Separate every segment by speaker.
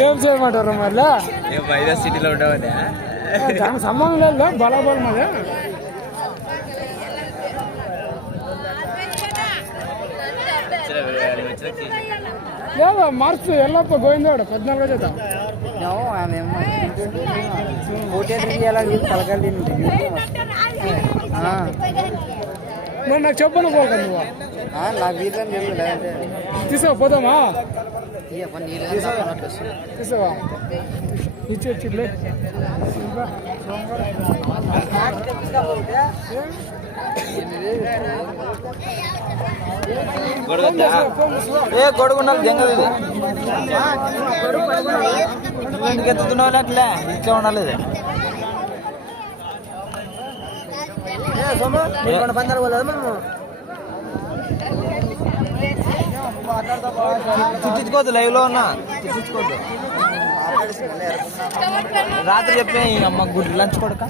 Speaker 1: ఏం చేయమంటారు మళ్ళా?
Speaker 2: వైజాగ్ సిటీలో ఉండవనే
Speaker 1: దానికి సంబంధం లేదు బలాబలం మరి లేదు మార్చు ఎల్లప్ప గోవిందాడు పద్నాలుగో చేత మరి నాకు చెప్పను పోక నువ్వు.
Speaker 3: నా చెప్పు లేదంటే
Speaker 1: తీసావా పోదామా? తీసావా ఇచ్చి ఇచ్చిలే
Speaker 2: ఏ గొడుగుండాలి దెంగది ఇది. నువ్వు ఎందుకు ఎత్తుతున్నావు అట్లే? ఇట్లా ఉండాలి ఇది.
Speaker 3: పందాలు పోలేదు మనము
Speaker 2: తిట్టించుకోవద్దు లైవ్లో ఉన్నా. తిట్టించుకోవద్దు రాత్రి చెప్పే అమ్మ గుడ్డు లంచ్ కొడక.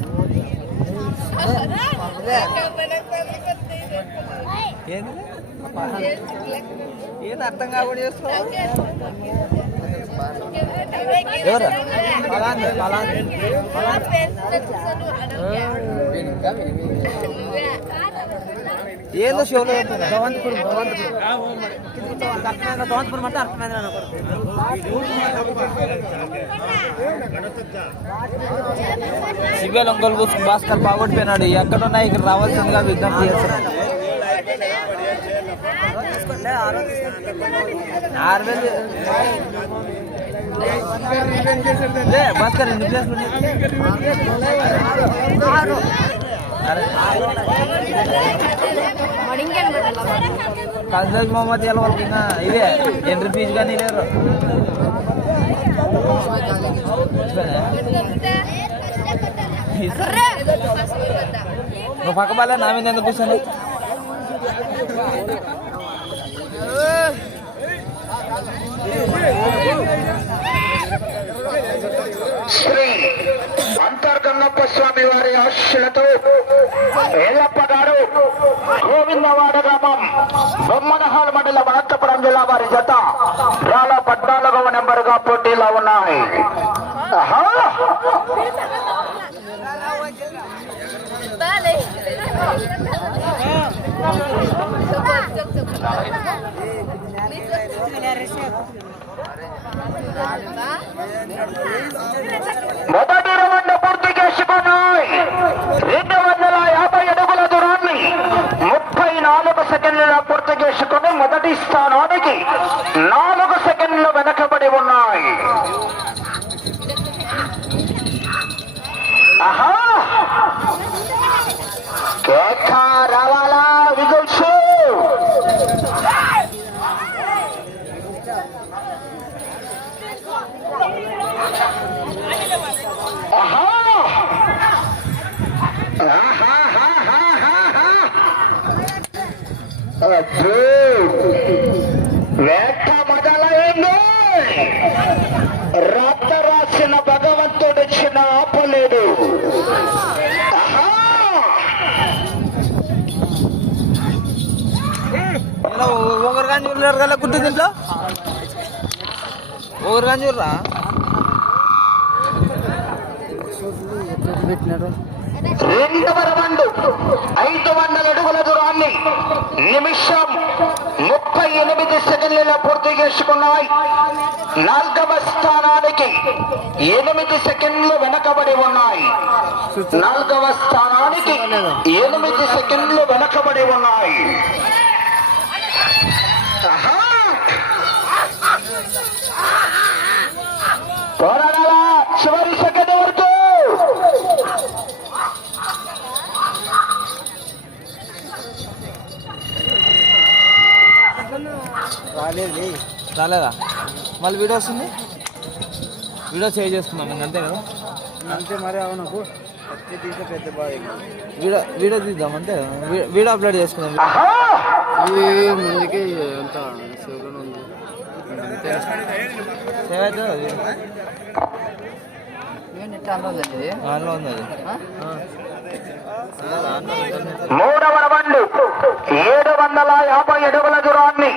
Speaker 2: ఏంది? ఏది అర్థం కాకుండా చేసుకోవాలి ఎవరు? పలాంది పలాంది. ఏందో షోలో
Speaker 3: భగవంతపురం భగవంతపురం భగవంతపురం అంటే అర్థమైంది నాకు
Speaker 2: సిబిఎల్ ఒంగోలు బుస్ భాస్కర్ బాగొట్టిపోయినాడు. ఎక్కడున్నా ఇక్కడ రావాల్సిందిగా విజ్ఞప్తి చేస్తున్నాడు. ఆరు వేలు లే, భాస్కర్ ఎన్ని ప్లేస్లు ఉన్నాయి? అరే, మొహమ్మద్ ఎలా వాళ్ళకి ఇవే ఎంట్రీ ఫీజు కానీ లేరు నువ్వు పక్క బాలే నా మీద ఎందుకు కూర్చొని
Speaker 4: శ్రీ అంతర్గంగప్ప స్వామి వారి ఆశలతో ఏలప్ప గారు గోవిందవాడ గ్రామం బొమ్మనహాల్ మండలం అనంతపురం జిల్లా వారి జత. రాల పద్నాలుగవ నెంబర్గా పోటీలో ఉన్నాయి. మొదటి రౌండ్ పూర్తి చేసుకున్నాయి రెండవ మొదటి స్థానానికి నాలుగు సెకండ్లు వెనకబడి ఉన్నాయి ఆహా కేక రావాలా విగుల్స్ ఆహా ఆహాహాహాహా.
Speaker 2: ఒకరు కానీ చూడలేరు కదా గుడ్డు దీంట్లో? ఒకరు కానీ చూడరా?
Speaker 3: పెట్టినారు
Speaker 4: ఐదు వందల అడుగుల దూరాన్ని నిమిషం ముప్పై ఎనిమిది సెకండ్లలో పూర్తి చేసుకున్నాయి. నాలుగవ స్థానానికి ఎనిమిది సెకండ్లు వెనకబడి ఉన్నాయి. నాలుగవ స్థానానికి ఎనిమిది సెకండ్లు వెనకబడి ఉన్నాయి. పోరాడాలా చివరి సెకండ్ వరకు.
Speaker 3: రాలేదు
Speaker 2: రాలేదా? మళ్ళీ వీడియో వస్తుంది? వీడియో సేవ్ చేసుకున్నాం ఇంక అంతే కదా?
Speaker 3: అంతే మరి తీసే పెద్ద బాగా
Speaker 2: వీడియో వీడియో తీద్దాం అంతే వీడియో అప్లోడ్ చేసుకుందాం!
Speaker 3: ఇది ముందుకి అంత సేవలోనే ఉంది? అంతే.
Speaker 2: సేవ్ అవుతుంది అది
Speaker 3: నెట్ ఆన్లో ఉందండి ఇది
Speaker 2: ఆన్లో ఉంది అది
Speaker 4: మూడవ రౌండ్. ఏడు వందల యాభై అడుగుల దూరాన్ని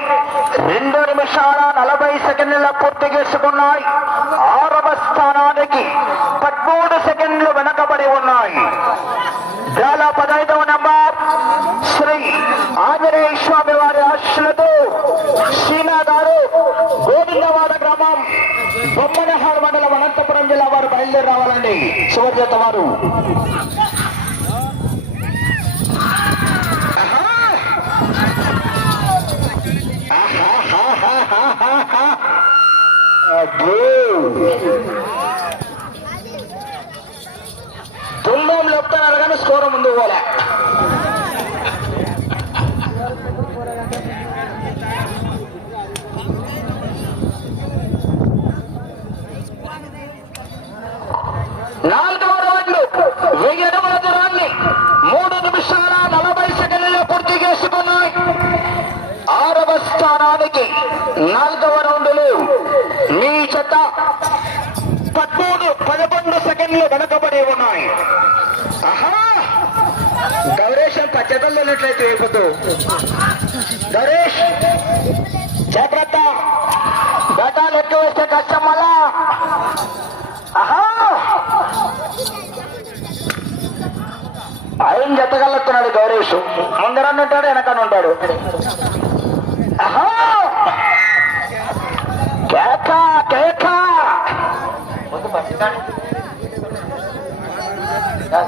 Speaker 4: రెండు నిమిషాల నలభై సెకండ్ల పూర్తి చేసుకున్నాయి. ఆరవ స్థానానికి పదమూడు సెకండ్లు వెనకబడి ఉన్నాయి. జాల పదహైదు రావాలండి శివజత వారు. తుండం లేపుతున్నారు కానీ స్కోర్ ముందు పోలే నాలుగవ రౌండ్ వెయ్యి అడుగుల దూరాన్ని మూడు నిమిషాల నలభై సెకండ్లలో పూర్తి చేసుకున్నాయి ఆరవ స్థానానికి నాలుగవ రౌండ్లు మీ చెత్త పదమూడు పదకొండు సెకండ్లు వెనకబడి ఉన్నాయి. ఆహా! గౌరేష్ పచ్చదల్లో ఉన్నట్లయితే అయిపోతూ గౌరేష్ జాగ్రత్త! బేటాలు ఎక్కువ వేస్తే కష్టం మళ్ళా? ఆయన జతగలుగుతున్నాడు గౌరేష్ ముందరన్న ఉంటాడు వెనకన ఉంటాడు. ఆహా! కేక కేక! ఐదవ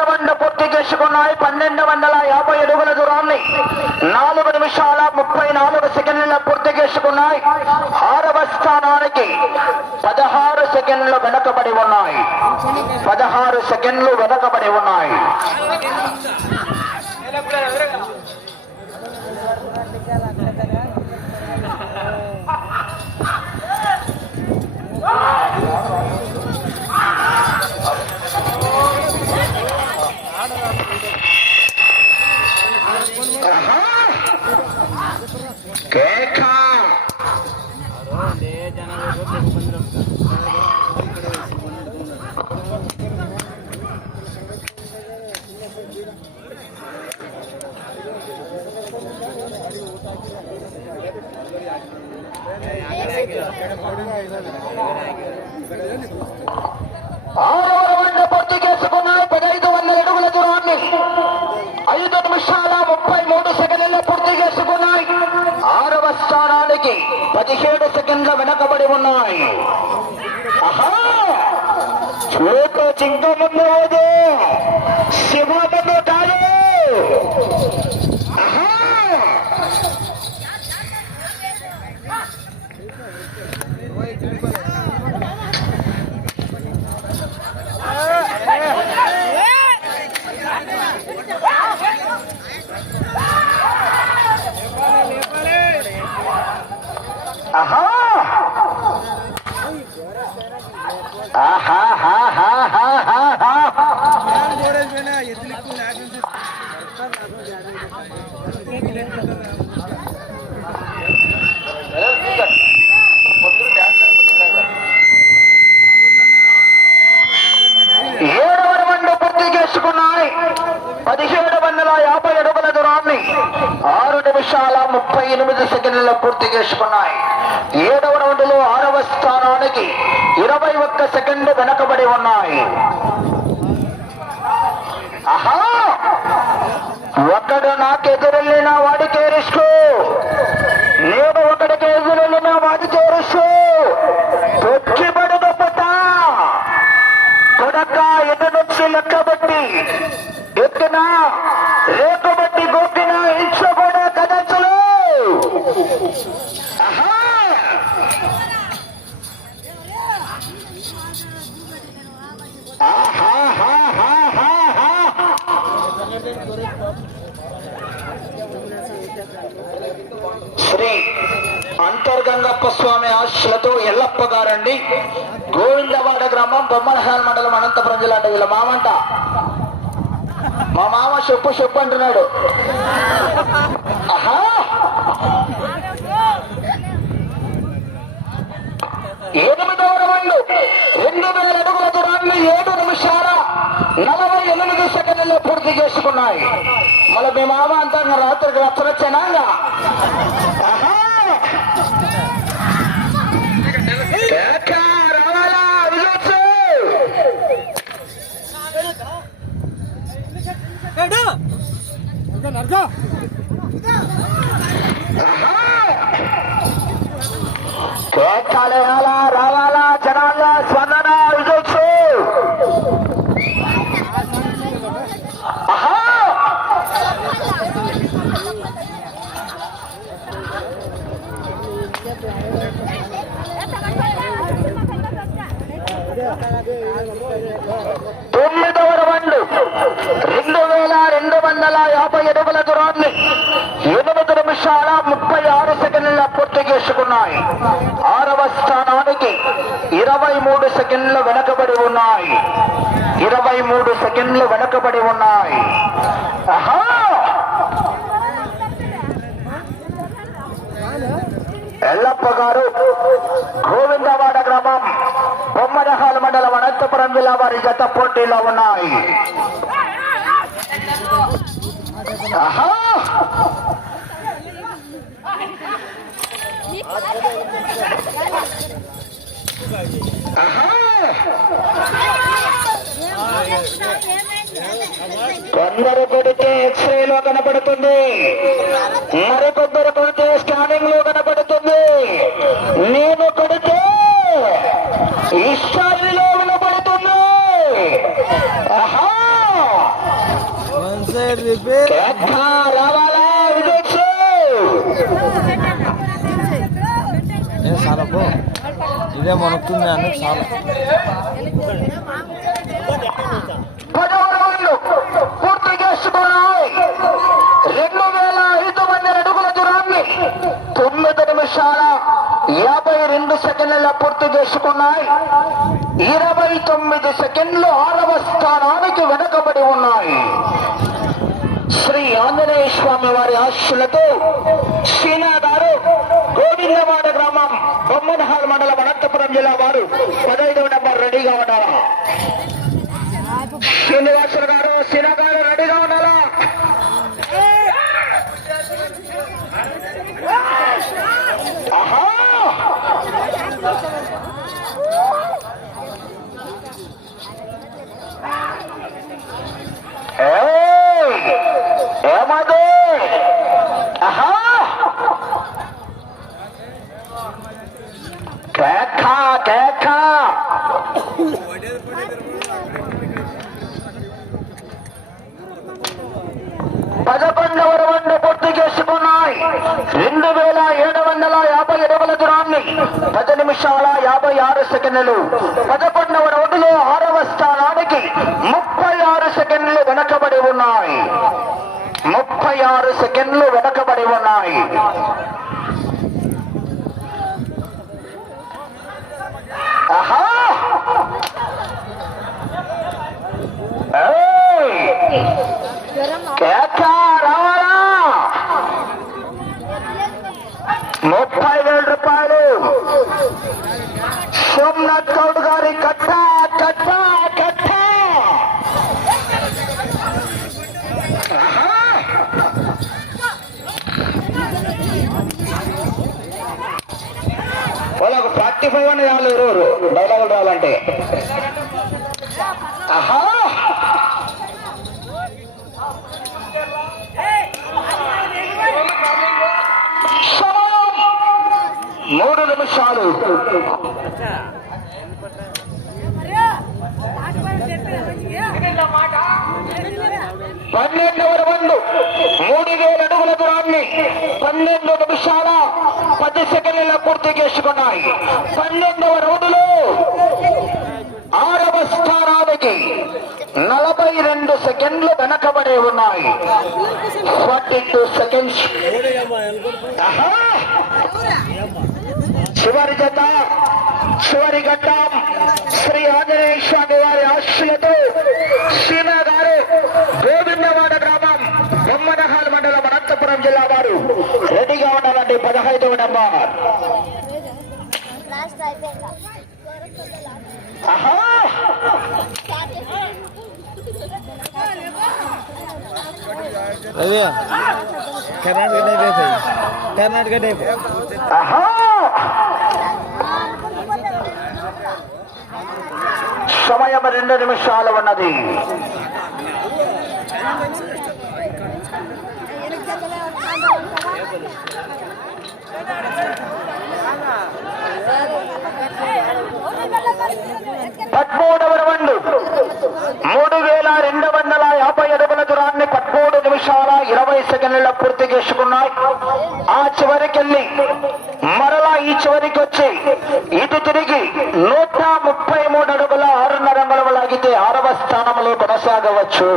Speaker 4: రౌండ్ పూర్తి చేసుకున్నాయి. పన్నెండు వందల యాభై అడుగుల దూరాన్ని నాలుగు నిమిషాల ముప్పై నాలుగు సెకండ్ల పూర్తి చేసుకున్నాయి. ఆరవ స్థానానికి పదహారు సెకండ్లు వెనకబడి ఉన్నాయి. పదహారు సెకండ్లు వెనకబడి ఉన్నాయి కేక ఆరవ రౌండ్ పూర్తి చేసుకున్నాయి పదహైదు వందల అడుగుల దూరాన్ని ఐదు నిమిషాల ముప్పై మూడు సెకండ్ల పూర్తి చేసుకున్నాయి ఆరవ స్థానానికి పదిహేడు సెకండ్ల వెనకబడి ఉన్నాయి. ఆహా! చింత ముందు లేదు శివ ముందు కాదు పదిహేడు వందల యాభై అడుగుల దూరాన్ని ఆరు నిమిషాల ముప్పై ఎనిమిది సెకండ్లలో పూర్తి చేసుకున్నాయి. ఏడవ రౌండ్లో ఆరవ స్థానానికి ఇరవై ఒక్క సెకండ్లు వెనకబడి ఉన్నాయి. ఆహా! ఒకడు నాకెదురెళ్ళిన వాడికే రిస్కు. నేను ఒకడికి ఎదురెళ్ళిన వాడికే రిస్కు. తొక్కి పడుదొప్పుతా కొడక ఎటు నుంచి లెక్కబట్టి ఎత్తున. గ్రామం బొమ్మలహాల్ మండలం అనంతపురం జిల్లా అంటే వీళ్ళ మామంట. మా మామ చెప్పు చెప్పు అంటున్నాడు. ఆహా! ఎనిమిదవ రౌండ్. రెండు వేల అడుగుల దూరాన్ని ఏడు నిమిషాల నలభై ఎనిమిది సెకండ్లలో పూర్తి చేసుకున్నాయి. మళ్ళీ మీ మామ అంతా రాత్రికి రచ్చరచ్చేనా ఇంకా
Speaker 1: నరకా
Speaker 4: కేకాలేయాలా రావాలా జనాల స్పందన విజయోత్సవ్ ఆహా! తొమ్మిదవ రౌండ్ రెండు వేల రెండు వందల యాభై అడుగుల దూరాన్ని ఎనిమిది నిమిషాల ముప్పై ఆరు సెకండ్ల ఉన్నాయి. ఆరవ స్థానానికి ఇరవై మూడు సెకండ్లు వెనకబడి ఉన్నాయి. ఇరవై మూడు సెకండ్లు వెనకబడి ఉన్నాయి. ఎల్లప్ప గారు గోవిందవాడ గ్రామం బొమ్మరహాల మండలం అనంతపురం జిల్లా వారి జత పోటీలో ఉన్నాయి. ఆహా! ఆహా! కొందరు కొడితే ఎక్స్రేలో కనపడుతుంది మరికొందరు కొడితే స్కానింగ్లో కనపడుతుంది నేను కొడితే ఇష్టాలిలో కనపడుతుంది ఆహా!
Speaker 2: వన్ సైడ్ రిపేర్
Speaker 4: కేక రావాలా విజయ్
Speaker 2: ఏ చాలా పో ఇదే మనకుతుంది అని చాలా.
Speaker 4: పూర్తి చేసుకున్నాయి. రెండు వేల ఐదు వందల అడుగుల దూరాన్ని తొమ్మిది నిమిషాల యాభై రెండు సెకండ్ల పూర్తి చేసుకున్నాయి. ఇరవై తొమ్మిది సెకండ్లు ఆరవ స్థానానికి వెనుకబడి ఉన్నాయి. శ్రీ ఆంజనేయ స్వామి వారి ఆశలతో సీనా గోవిందవాడ గ్రామం బొమ్మనహాల్ మండలం అనంతపురం జిల్లా వారు పదహైదవ నెంబర్ రెడీగా ఉండాలా? శ్రీనివాసులు గారు సీనా గారు రెడీగా ఉండాలా? ఏమదో ఆహా! కేక కేక రెండవ రౌండ్ పూర్తి చేసుకున్నాయి. రెండు వేల ఏడు వందల యాభై అడుగుల దూరాన్ని పది నిమిషాల యాభై ఆరు సెకండ్లు. పదకొండవ రౌండ్లో ఆరవ స్థానానికి ముప్పై ఆరు సెకండ్లు వెనకబడి ఉన్నాయి. ముప్పై ఆరు సెకండ్లు వెనకబడి ఉన్నాయి ఆహా ఏయ్! కేక రావాలా ముప్పై వేల రూపాయలు సోమనాథ్ గౌడ్ గారి కట్ట కట్ట కట్ట ఆహా! వాళ్ళకు ఫార్టీ ఫైవ్ అని రాళ్ళు ఎవరు డైలాగులు రావాలంటే. ఆహా! మూడు నిమిషాలు. పన్నెండవ మూడు వేల అడుగుల దూరాన్ని పన్నెండు నిమిషాల పది సెకండ్ల పూర్తి చేసుకున్నాయి. పన్నెండవ రౌండ్లో ఆరవ స్థానానికి నలభై రెండు సెకండ్లు వెనకబడి ఉన్నాయి. Forty two seconds. చివరి జత చివరి ఘట్టం శ్రీ ఆంజనేయ స్వామి వారి ఆశలతో సీనా గారు గోవి జిల్లా వారు. రెడీగా ఉండాలండి పదహైదవ నెంబర్.
Speaker 2: కర్ణాటక టైప్ అయిపోయి కర్ణాటక టైప్.
Speaker 4: ఆహా! సమయం రెండు నిమిషాలు ఉన్నది. పదమూడవ రౌండ్. మూడు వేల రెండు వందల యాభై అడుగుల దూరాన్ని పదమూడు నిమిషాల ఇరవై సెకండ్ల పూర్తి చేసుకున్నాయి. ఆ చివరికెళ్ళి మరలా ఈ చివరికి వచ్చి ఇటు తిరిగి నూట ముప్పై మూడు అడుగుల ఆరున్నర రంగుల లాగితే ఆరవ స్థానంలో కొనసాగవచ్చు.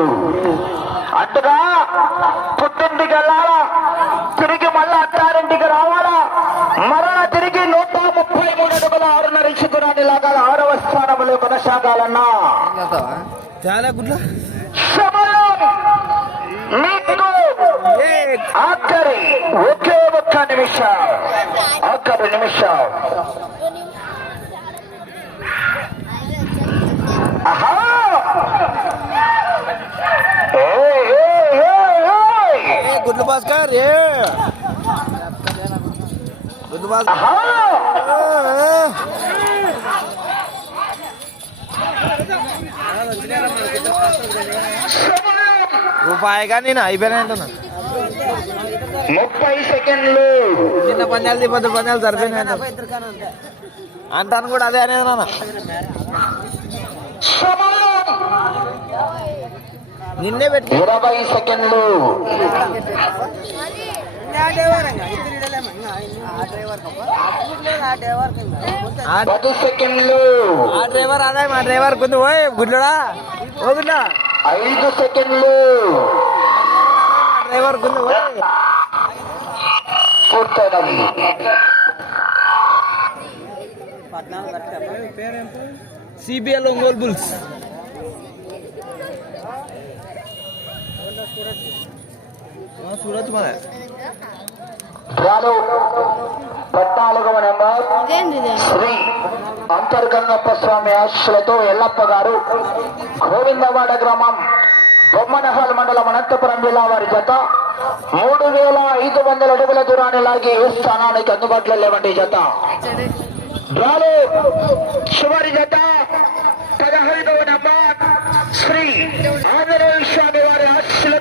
Speaker 4: అటుగా పుట్టింటికి వెళ్ళాలా తిరిగి మళ్ళా అత్తారింటికి రావాలా మరలా తిరిగి నూట ముప్పై మూడు అడుగుల ఆరున్నర ఇంచు దూరాన్ని లాగాల ఆరవ స్థానంలో కొనసాగాలన్నా
Speaker 2: చాలా గుడ్ల.
Speaker 4: సమయం మీకు ఆఖరి ఒకే ఒక్క నిమిషం ఆఖరి నిమిషం. ఆహా! ఏయ్, ఏయ్, ఏయ్, ఏయ్.
Speaker 2: గుడ్లు భాస్కర్ ఏ! గుడ్లు భాస్కర్ రూపాయి కానీ నేను అయిపోయినా
Speaker 4: ముప్పై సెకండ్లు.
Speaker 2: చిన్న పందాలు తిప్పదు పందాలు సరిపోయినాయి అంటాను. కూడా అదే అనేది నాన్న. నిన్నే పెట్టి
Speaker 4: ఇరవై సెకండ్లు.
Speaker 2: ఆ
Speaker 4: పది సెకండ్లు
Speaker 2: ఆ డ్రైవర్ అదే మా డ్రైవర్ కొంచెం ఓయ్ గుడ్లుడా ఓ గుడ్లా
Speaker 4: ఐదు సెకండ్లు
Speaker 2: డ్రైవర్ కొంచెం ఓయ్
Speaker 4: పూర్తయినది
Speaker 2: సిబిఎల్ ఒంగోలు బుల్స్ ఆ, చూడొచ్చు మన
Speaker 4: పద్నాలుగవ నెంబర్ శ్రీ అంతర్గంగప్ప స్వామి ఆశలతో ఎల్లప్ప గారు గోవిందవాడ గ్రామం బొమ్మనహల్ మండలం అనంతపురం జిల్లా వారి జత మూడు వేల ఐదు వందల అడుగుల దూరాన్ని లాగి ఏ స్థానానికి అందుబాటులో లేవండి జత రాలు చివరి జత పదహైదవ నెంబర్ శ్రీ ఆంజనేయ స్వామి వారి ఆశల